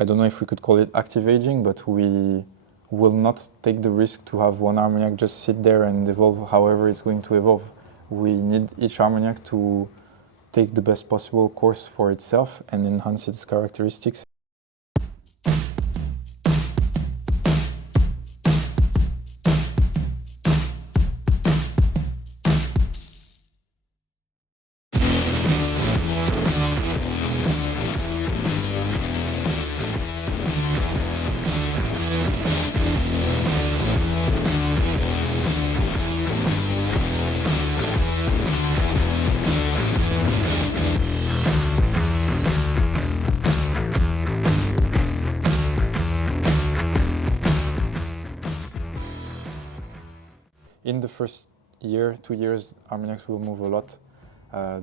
I don't know if we could call it active aging, but we will not take the risk to have one Armagnac just sit there and evolve however it's going to evolve. We need each Armagnac to take the best possible course for itself and enhance its characteristics. In the first year, 2 years, Armagnacs will move a lot.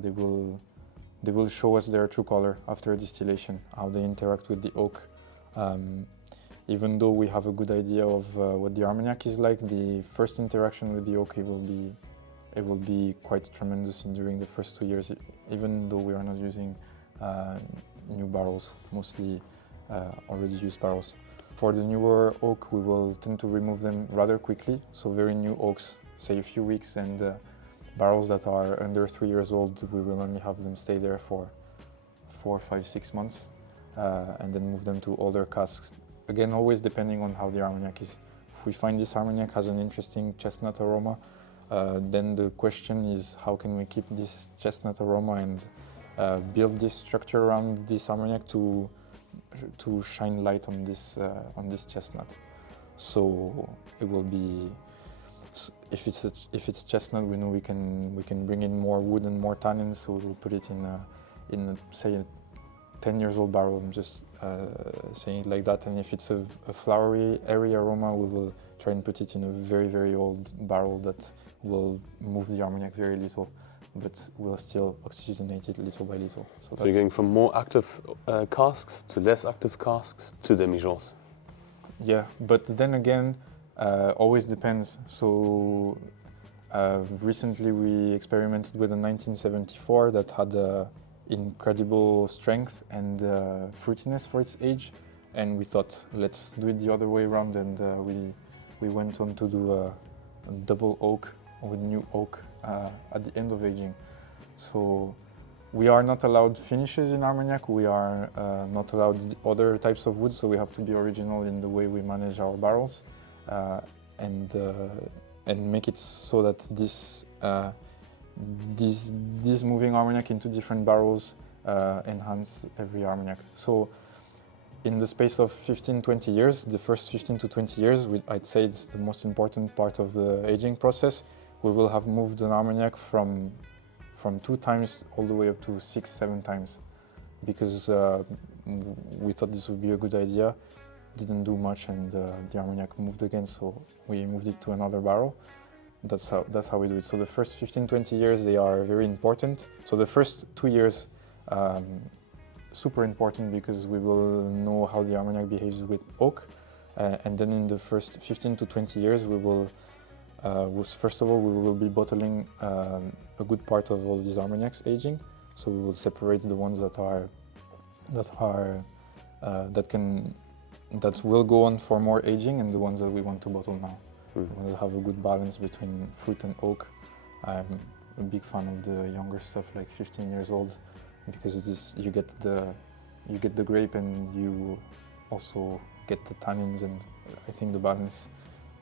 They will show us their true color after distillation, how they interact with the oak. Even though we have a good idea of what the Armagnac is like, the first interaction with the oak, it will be quite tremendous during the first 2 years, even though we are not using new barrels, mostly already used barrels. For the newer oak, we will tend to remove them rather quickly, so very new oaks, say a few weeks, and barrels that are under 3 years old, we will only have them stay there for 4, 5, 6 months, and then move them to older casks. Again, always depending on how the Armagnac is. If we find this Armagnac has an interesting chestnut aroma, then the question is how can we keep this chestnut aroma and build this structure around this Armagnac to shine light on this chestnut. So it will be, if it's chestnut, we know we can bring in more wood and more tannins, so we'll put it in say a 10 years old barrel. I'm just saying it like that. And if it's a flowery, airy aroma, we will try and put it in a very, very old barrel that will move the Armagnac very little, but we'll still oxygenate it little by little. So you're going from more active casks to less active casks to demijohns? Yeah, but then again, always depends. So recently we experimented with a 1974 that had incredible strength and fruitiness for its age, and we thought let's do it the other way around, and we went on to do a double oak with new oak at the end of aging. So we are not allowed finishes in Armagnac, we are not allowed other types of wood, so we have to be original in the way we manage our barrels and make it so that this moving Armagnac into different barrels enhance every Armagnac. So in the space of 15-20 years, the first 15 to 20 years, I'd say it's the most important part of the aging process. We will have moved an Armagnac from 2 times all the way up to 6-7 times, because we thought this would be a good idea. Didn't do much, and the Armagnac moved again, so we moved it to another barrel. That's how we do it. So the first 15-20 years, they are very important. So the first 2 years, super important, because we will know how the Armagnac behaves with oak, and then in the first 15 to 20 years, we will first of all, we will be bottling a good part of all these Armagnacs aging. So we will separate the ones that will go on for more aging, and the ones that we want to bottle now. We want to have a good balance between fruit and oak. I'm a big fan of the younger stuff, like 15 years old, because you get the grape and you also get the tannins, and I think the balance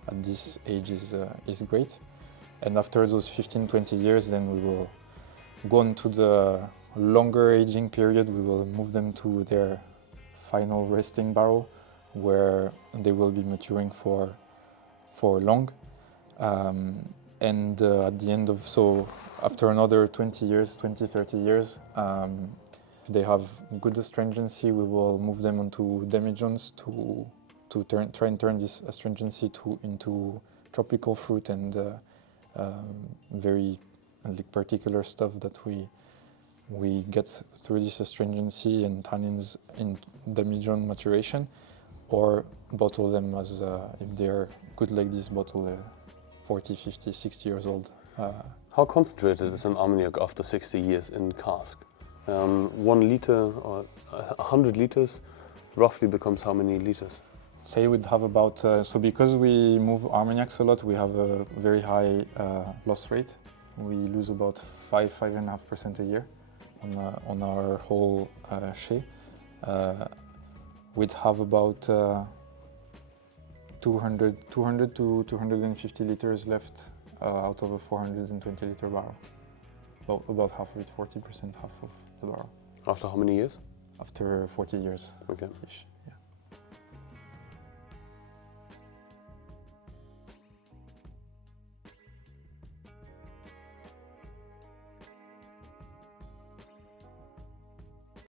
at this age is great. And after those 15-20 years, then we will go on to the longer aging period. We will move them to their final resting barrel, where they will be maturing for long. And at the end of, so after another 20 years, 20-30 years, if they have good astringency, we will move them onto demijohns to try and turn this astringency into tropical fruit and very particular stuff that we get through this astringency and tannins in demijohn maturation, or bottle them as if they're good like this, bottle 40, 50, 60 years old. How concentrated is an Armagnac after 60 years in cask? 1 liter or 100 liters? roughly becomes how many liters? Say we'd have about, so because we move Armagnacs a lot, we have a very high loss rate. We lose about 5.5% a year on our whole shea. We'd have about 200 to 250 liters left out of a 420 liter barrel. Well, about half of it, 40%, half of the barrel. After how many years? After 40 years. Okay. Ish.